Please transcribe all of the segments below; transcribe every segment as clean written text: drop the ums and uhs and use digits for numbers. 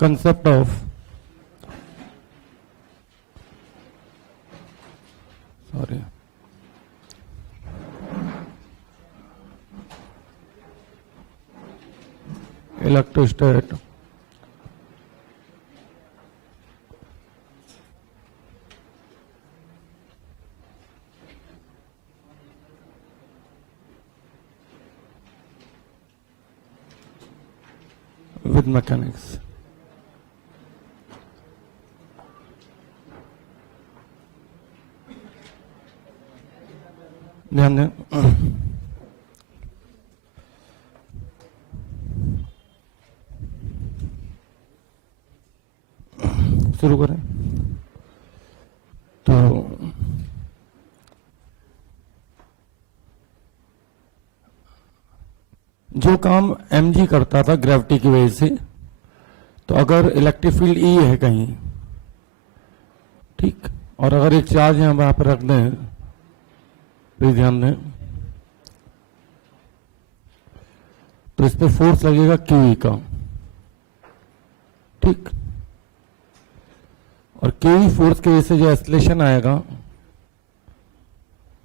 concept of electrostat with mechanics. ध्यान दें, शुरू करें। तो जो काम mg करता था ग्रेविटी की वजह से, तो अगर इलेक्ट्रिक फील्ड E है कहीं, ठीक, और अगर एक चार्ज हम वहां पर रख दें, प्लीज ध्यान दें, तो इस पे फोर्स लगेगा QE का, ठीक, और QE फोर्स की वजह से जो एक्सेलरेशन आएगा,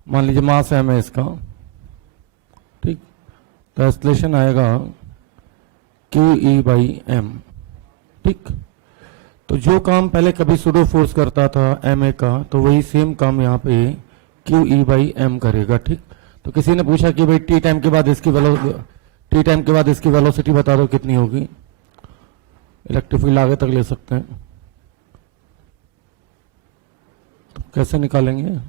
मान लीजिए मास m है इसका, ठीक, तो एक्सेलरेशन आएगा QE/m, ठीक। तो जो काम पहले कभी सूडो फोर्स करता था ma का, तो वही सेम काम यहाँ पे QE/m करेगा, ठीक। तो किसी ने पूछा कि भाई टी टाइम के बाद इसकी वेलोसिटी बता दो कितनी होगी, इलेक्ट्रिक फील्ड आगे तक ले सकते हैं, तो कैसे निकालेंगे?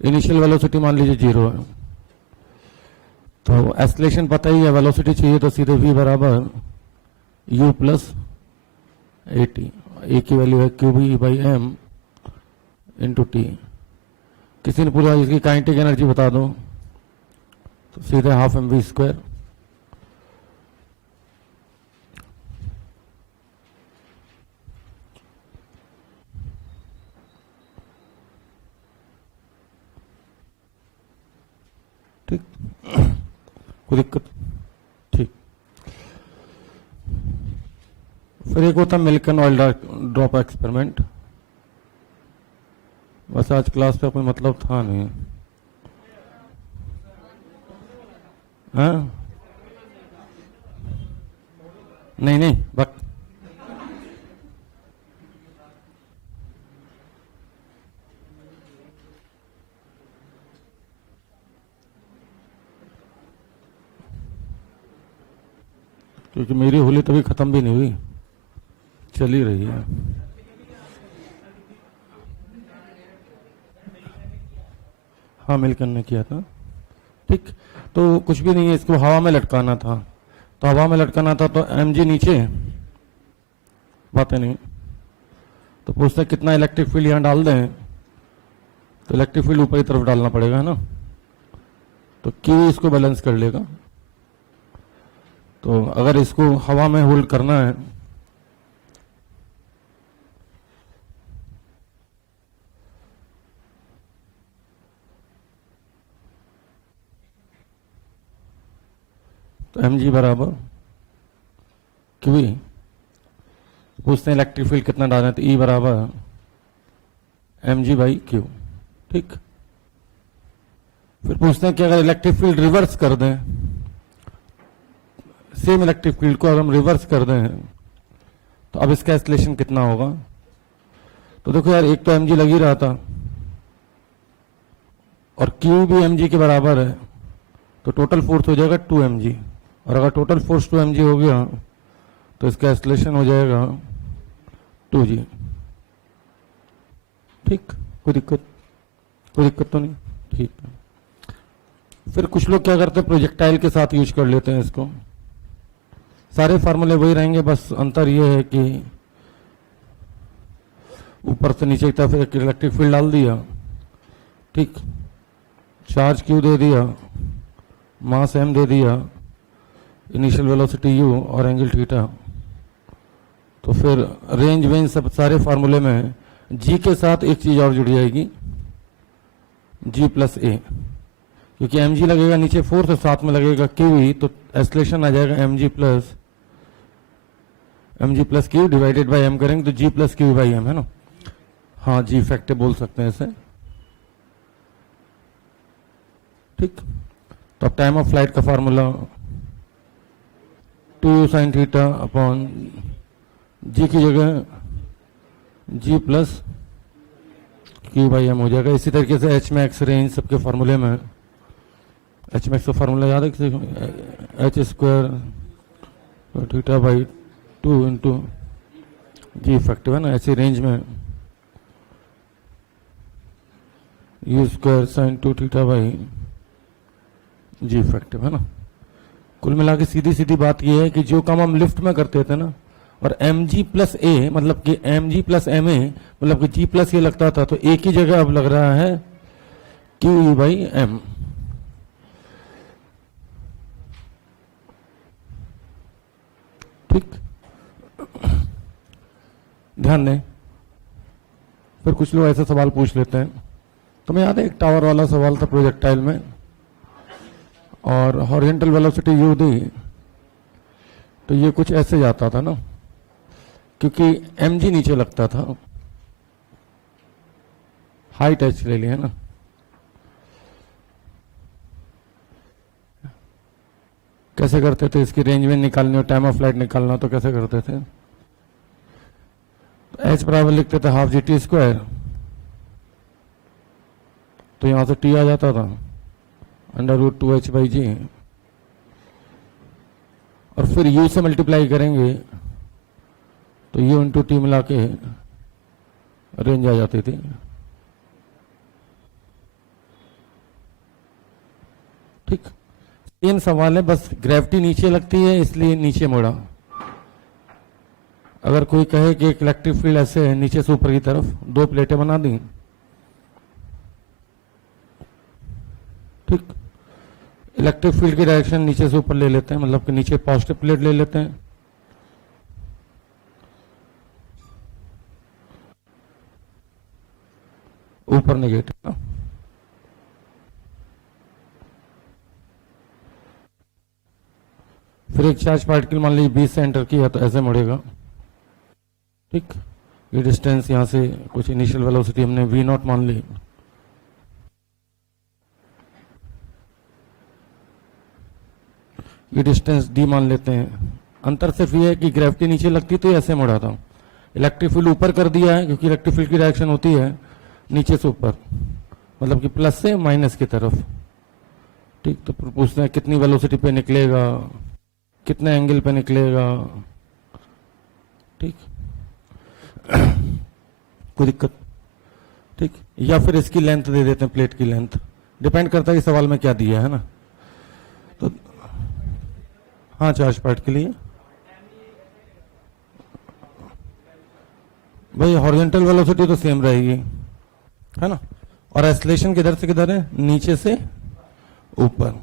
इनिशियल वेलोसिटी मान लीजिए 0 है, तो एक्सेलरेशन पता ही है, वेलोसिटी चाहिए, तो सीधे v बराबर u प्लस at, a की वैल्यू है QE/m इंटू टी। किसी ने पूछा इसकी काइनेटिक एनर्जी बता दो, तो सीधे हाफ mv², ठीक, कोई दिक्कत, ठीक। फिर एक होता मिल्कन ऑयल ड्रॉप एक्सपेरिमेंट, बस आज क्लास पे कोई मतलब था नहीं, हाँ, नहीं वक्त, क्योंकि मेरी होली तभी खत्म भी नहीं हुई, चल ही रही है। हाँ, मिल्कन ने किया था, ठीक। तो कुछ भी नहीं है, इसको हवा में लटकाना था, तो हवा में लटकाना था तो mg नीचे, बातें नहीं, तो पूछते हैं कितना इलेक्ट्रिक फील्ड यहाँ डाल दें, तो इलेक्ट्रिक फील्ड ऊपर की तरफ डालना पड़ेगा, है ना, तो Q इसको बैलेंस कर लेगा। तो अगर इसको हवा में होल्ड करना है, तो mg बराबर QE, पूछते हैं इलेक्ट्रिक फील्ड कितना डालना है, तो E बराबर mg/q, ठीक। फिर पूछते हैं कि अगर इलेक्ट्रिक फील्ड रिवर्स कर दें, सेम इलेक्ट्रिक फील्ड को अगर हम रिवर्स कर दें, तो अब इसका एक्सेलरेशन कितना होगा? तो देखो यार, एक तो mg लग ही रहा था और Q भी mg के बराबर है, तो टोटल फोर्स हो जाएगा 2mg, और अगर टोटल फोर्स 2mg हो गया तो इसका एक्सेलरेशन हो जाएगा 2g, ठीक। कोई दिक्कत तो नहीं, ठीक है। फिर कुछ लोग क्या करते हैं, प्रोजेक्टाइल के साथ यूज कर लेते हैं इसको, सारे फार्मूले वही रहेंगे, बस अंतर ये है कि ऊपर से नीचे की तरफ एक इलेक्ट्रिक फील्ड डाल दिया, ठीक, चार्ज Q दे दिया, मास m दे दिया, इनिशियल वेलोसिटी u और एंगल थीटा, तो फिर रेंज सब सारे फार्मूले में g के साथ एक चीज और जुड़ जाएगी, g प्लस a, क्योंकि mg लगेगा नीचे फोर्स और साथ में लगेगा QE, तो एक्सेलरेशन आ जाएगा mg plus M G plus Q divided by M करेंगे तो G plus Q by M है ना। हाँ जी फैक्टर बोल सकते हैं इसे, ठीक। तो अब टाइम ऑफ फ्लाइट का फार्मूला 2 साइन थीटा अपॉन जी की जगह जी प्लस क्यू बाई एम हो जाएगा। इसी तरीके से एच मैक्स रेंज सबके फार्मूले में, एच मैक्स का फार्मूला याद है किसी को, H square theta by 2 into G effective है ना। ऐसी रेंज में U square sine 2 theta by G effective है ना। कुल मिला के सीधी सीधी बात यह है कि जो काम हम लिफ्ट में करते थे ना, और एम जी प्लस ए मतलब कि M G plus M A मतलब कि जी प्लस ए लगता था, तो एक ही जगह अब लग रहा है क्यू ई बाई एम। ठीक, ध्यान दें। फिर कुछ लोग ऐसे सवाल पूछ लेते हैं, तुम्हें याद है एक टावर वाला सवाल था प्रोजेक्टाइल में, और हॉरिजॉन्टल वेलोसिटी यू दी, तो ये कुछ ऐसे जाता था ना, क्योंकि एम जी नीचे लगता था, हाइट एच ले लिया है ना। कैसे करते थे, इसकी रेंज में निकालनी हो, टाइम ऑफ फ्लाइट निकालना हो, तो कैसे करते थे, एच बराबर लिखते थे हाफ जी टी स्क्वायर, तो यहां से टी आ जाता था अंडर रूट 2h बाई जी, और फिर u से मल्टीप्लाई करेंगे तो u इंटू टी मिला के रेंज आ जाती थी। ठीक, तीन सवाल है, बस ग्रेविटी नीचे लगती है इसलिए नीचे मुड़ा। अगर कोई कहे कि एक इलेक्ट्रिक फील्ड ऐसे है नीचे से ऊपर की तरफ, दो प्लेटें बना दी, ठीक, इलेक्ट्रिक फील्ड की डायरेक्शन नीचे से ऊपर ले लेते हैं, मतलब कि नीचे पॉजिटिव प्लेट ले लेते हैं, ऊपर नेगेटिव। फिर एक चार्ज पार्टिकल मान लीजिए 20 से एंटर किया तो ऐसे मुड़ेगा। ठीक, ये डिस्टेंस यहां से कुछ इनिशियल वेलोसिटी हमने v नॉट मान ली, ये डिस्टेंस d मान लेते हैं। अंतर सिर्फ ये है कि ग्रेविटी नीचे लगती तो ऐसे मुड़ा था, इलेक्ट्रिक फील्ड ऊपर कर दिया है, क्योंकि इलेक्ट्रिक फील्ड की डायरेक्शन होती है नीचे से ऊपर, मतलब कि प्लस से माइनस की तरफ। ठीक, तो फिर पूछते हैं कितनी वेलोसिटी पे निकलेगा, कितने एंगल पे निकलेगा। ठीक, कोई दिक्कत, ठीक, या फिर इसकी लेंथ दे देते हैं, प्लेट की लेंथ, डिपेंड करता है कि सवाल में क्या दिया है ना। तो हाँ, चार्ज पार्ट के लिए भाई हॉरिजॉन्टल वेलोसिटी तो सेम रहेगी, है ना, और एक्सेलरेशन किधर से किधर है, नीचे से ऊपर।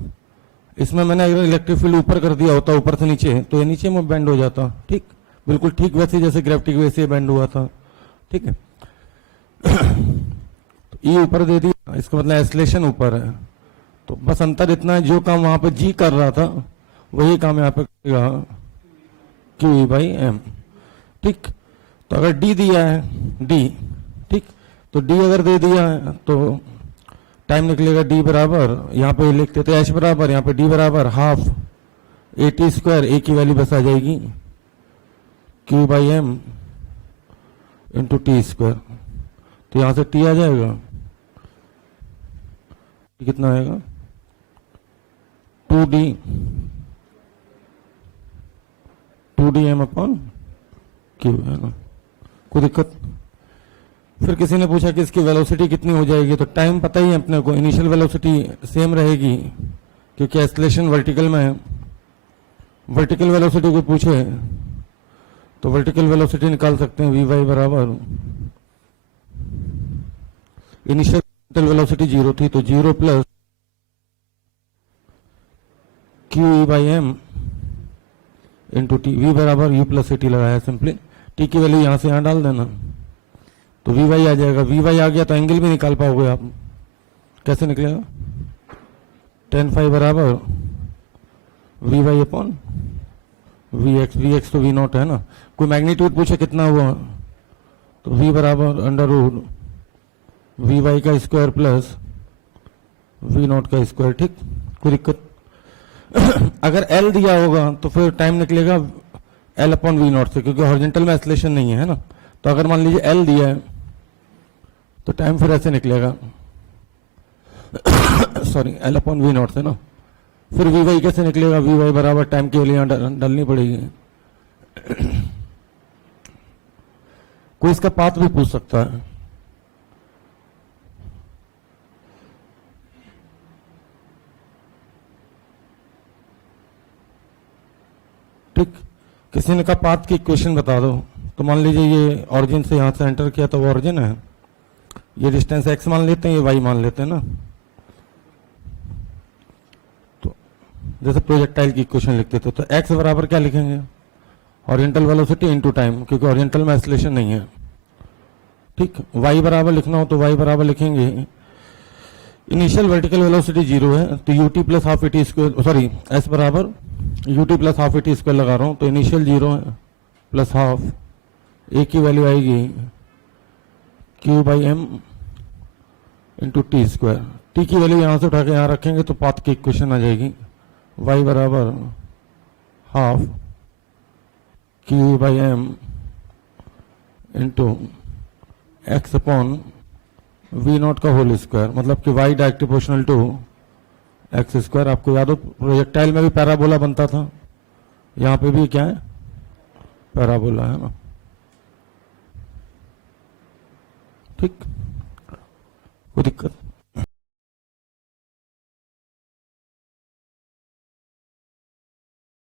इसमें मैंने अगर इलेक्ट्रिक फील्ड ऊपर कर दिया होता, ऊपर से नीचे, तो ये नीचे में बेंड हो जाता। ठीक, बिल्कुल ठीक वैसे जैसे ग्रेविटी की वजह से बेंड हुआ था। ठीक है, तो ई ऊपर दे दिया, इसका मतलब एक्सेलरेशन ऊपर है, तो बस अंतर इतना है, जो काम वहां पर जी कर रहा था वही काम यहाँ पे करेगा क्यू ई बाई एम। ठीक, तो अगर डी दिया है डी, ठीक, तो डी अगर दे दिया है तो टाइम निकलेगा डी बराबर, यहाँ पे लिखते थे एच बराबर, यहाँ पे डी बराबर half A T square, A की वैल्यू बस आ जाएगी Q by M into T square, तो यहां से टी आ जाएगा, कितना आएगा 2d एम अपॉन क्यू, है ना। कोई दिक्कत। फिर किसी ने पूछा कि इसकी वेलोसिटी कितनी हो जाएगी, तो टाइम पता ही है अपने को, इनिशियल वेलोसिटी सेम रहेगी क्योंकि एक्सेलरेशन वर्टिकल में है। वर्टिकल वेलोसिटी को पूछे तो वर्टिकल वेलोसिटी निकाल सकते हैं, वी वाई बराबर इनिशियल वेलोसिटी 0 थी, तो 0 plus Q E by M into T, V बराबर यू प्लस टी लगाया सिंपली, टी की वैल्यू यहां से यहां डाल देना, तो वी वाई आ जाएगा। वी वाई आ गया तो एंगल भी निकाल पाओगे आप, कैसे निकलेगा, tan फाई बराबर V Y upon V X तो वी नॉट है ना, कोई मैग्नीट्यूड पूछे कितना हुआ तो वी बराबर अंडर रूट वी वाई का स्क्वायर प्लस वी नॉट का स्क्वायर। ठीक, कोई दिक्कत? अगर एल दिया होगा तो फिर टाइम निकलेगा एल अपॉन वी नॉट से, क्योंकि हॉरिजॉन्टल में एक्सेलरेशन नहीं है ना। तो अगर मान लीजिए एल दिया है तो टाइम फिर ऐसे निकलेगा sorry L upon V not से ना। फिर वी वाई कैसे निकलेगा, वी वाई बराबर टाइम की वैल्यू यहां डालनी पड़ेगी। कोई इसका पाथ भी पूछ सकता है। ठीक, किसी ने कहा पाथ की इक्वेशन बता दो, तो मान लीजिए ये ऑरिजिन से यहां से एंटर किया तो वो ऑरिजिन है, ये डिस्टेंस x मान लेते हैं, ये y मान लेते हैं ना। तो जैसे प्रोजेक्टाइल की इक्वेशन लिखते थे तो x बराबर क्या लिखेंगे, ओरिएंटल वेलोसिटी इनटू टाइम, क्योंकि ओरिएंटल में एक्सेलरेशन नहीं है। ठीक, y बराबर लिखना हो तो y बराबर लिखेंगे, इनिशियल वर्टिकल वेलोसिटी 0 है तो ut plus half A T square, sorry s बराबर ut plus half A T square लगा रहा हूं, तो इनिशियल 0 है प्लस हाफ a की वैल्यू आएगी q by M into T square. T की वैल्यू यहां से उठा के यहां रखेंगे तो पाथ की इक्वेशन आ जाएगी y बराबर half q by M into X upon V not का होल स्क्वायर, मतलब कि y direct proportional to X square. आपको याद हो प्रोजेक्टाइल में भी पैराबोला बनता था, यहां पे भी क्या है, पैराबोला है ना। ठीक, कोई दिक्कत?